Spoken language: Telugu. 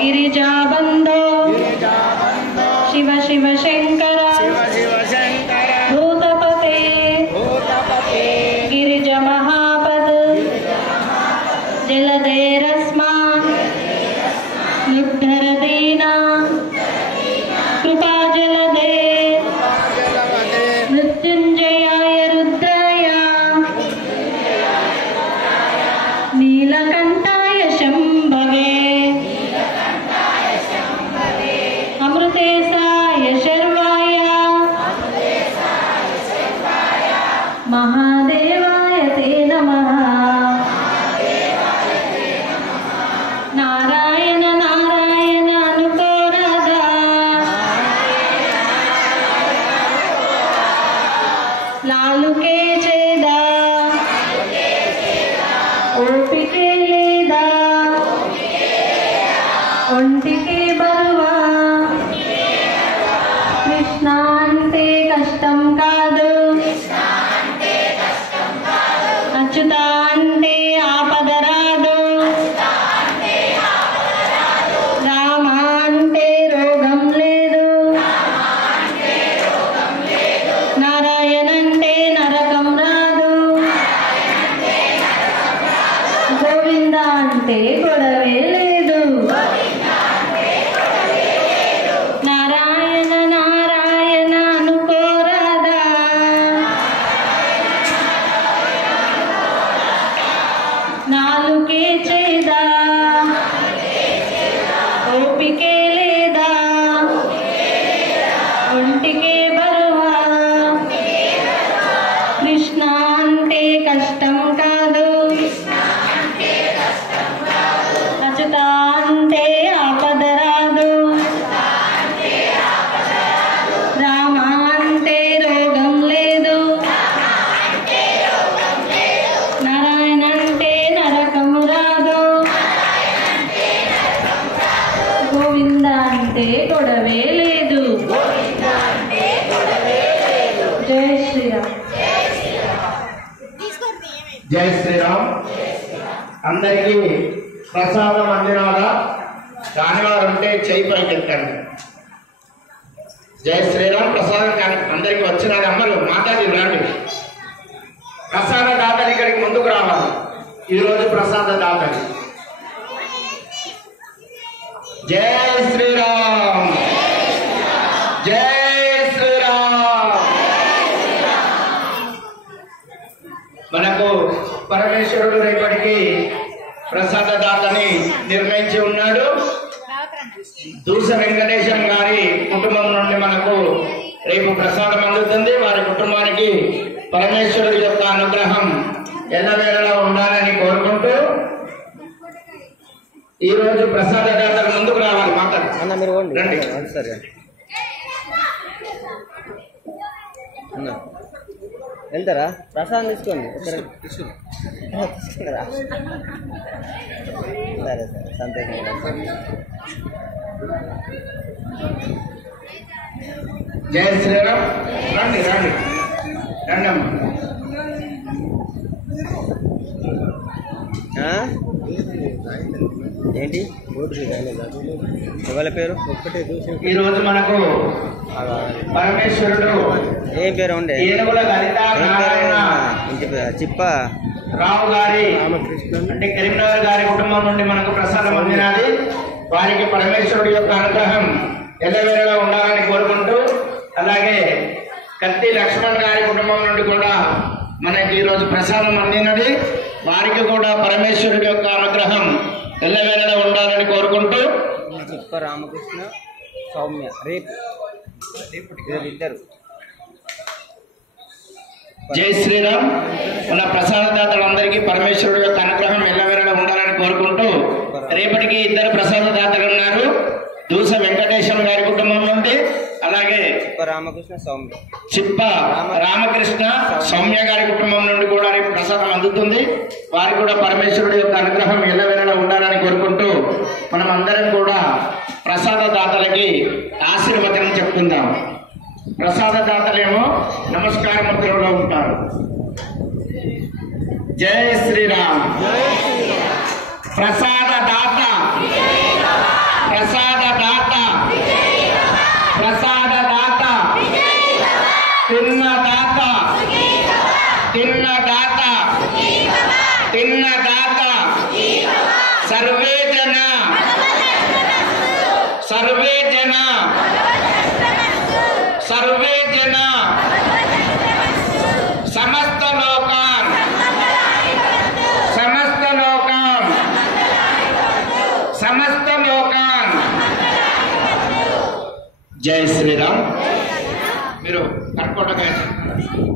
गिरिजाबन्धो शिव शिव शंकर भूतपते गिरिज महापद जलधेरस्मान् मुद्धर दीना कृपा जलधे मृत्युंजयाय रुद्राय नीलकंठाय शंभवे अमृतेशाय शर्वाय महादेवाय ते नमः। नारायण नारायण अनुकोरदा लालुके चेदा ओपिके लेदा ఒంటికి బరువా కృష్ణ అంటే కష్టం కాదు అచ్యుత అంటే ఆపద రాదు రామ అంటే రోగం లేదు నారాయణ అంటే నరకం రాదు గోవింద అంటే గొడవే లేదు నారాయణ నారాయణ అనుకోరదా నాలుకే చేదా ఓపికే లేదా ఒంటికే బరువా కృష్ణ అంటే కష్టం కాదు అచ్యుత అంటే ఆపద రాదు రామ అంటే రోగం లేదు నారాయణ అంటే నరకము రాదు గోవింద అంటే గొడవే లేదు జై శ్రీరామ్ జై శ్రీరామ్. అందరికీ ప్రసాదం అందినారా? కానివారు ఉంటే చేయి పైకెత్తండి. జై శ్రీరామ్. ప్రసాదం అందరికి వచ్చినది. అమ్మలు మాతాజీ రండి. ప్రసాద దాతలు ఇక్కడికి ముందుకు రావాలి. ఈరోజు ప్రసాద దాతలు. జై శ్రీరామ్. జై శ్రీరామ్. మనకు పరమేశ్వరుడు రేపటికి ప్రసాద దాతని నిర్ణయించి ఉన్నాడు. దూస వెంకటేశం గారి కుటుంబం నుండి మనకు రేపు ప్రసాదం అందుతుంది. వారి కుటుంబానికి పరమేశ్వరుడి యొక్క అనుగ్రహం ఎల్లవేళలా ఉండాలని కోరుకుంటూ ఈ రోజు ప్రసాద దాతలు ముందుకు రావాలి. మాట్లాడండి. వెళ్తారా? ప్రసాదం తీసుకోండి. తీసుకురా. సరే సరే, సంతోషం. జై శ్రీరామ్. రండి రండి రండి అమ్మ. ఏంటి ఎవరి పేరు? ఒక్కటే ఈ రోజు మనకు పరమేశ్వరుడు ఏం పేరు ఉండే? ఏనుగుల లలిత నారాయణ చిప్ప రావు గారి అంటే కరీంనగర్ గారి కుటుంబం నుండి మనకు ప్రసాదం అందినది. వారికి పరమేశ్వరుడి యొక్క అనుగ్రహం ఎల్లవేళలా ఉండాలని కోరుకుంటూ, అలాగే కత్తి లక్ష్మణ్ గారి కుటుంబం నుండి కూడా మనకి ఈరోజు ప్రసాదం అందినది. వారికి కూడా పరమేశ్వరుడి యొక్క అనుగ్రహం ఎల్లవేళలా ఉండాలని కోరుకుంటూ, చిప్ప రామకృష్ణ సౌమ్య రేపు ఇద్దరు. జై శ్రీరామ్. మన ప్రసాదదాతలందరికీ పరమేశ్వరుడు యొక్క అనుగ్రహం ఎల్లవేళలా ఉండాలని కోరుకుంటూ, రేపటికి ఇద్దరు ప్రసాదదాతలు ఉన్నారు. దూస వెంకటేశం గారి కుటుంబం నుండి, అలాగే రామకృష్ణ సౌమ్య చిప్ప రామకృష్ణ సౌమ్య గారి కుటుంబం నుండి కూడా రేపు ప్రసాదం అందుతుంది. వారికి కూడా పరమేశ్వరుడు యొక్క అనుగ్రహం ఎల్లవేళలా ఉండాలని కోరుకుంటూ, మనం అందరం కూడా ప్రసాదదాతలకి ఆశీర్వచనం చెప్పుకుందాం. ప్రసాదదాతలేమో నమస్కార ముద్రలో ఉంటారు. జై శ్రీరామ్. ప్రసాదదాత తిన్నదాత తిన్నదాత సర్వే జన సర్వే జన సర్వే జన సమస్త లోకాన్ సమస్త లోకాన్ సమస్త లోకాన్. జై శ్రీరామ్. మీరు కర్కోటక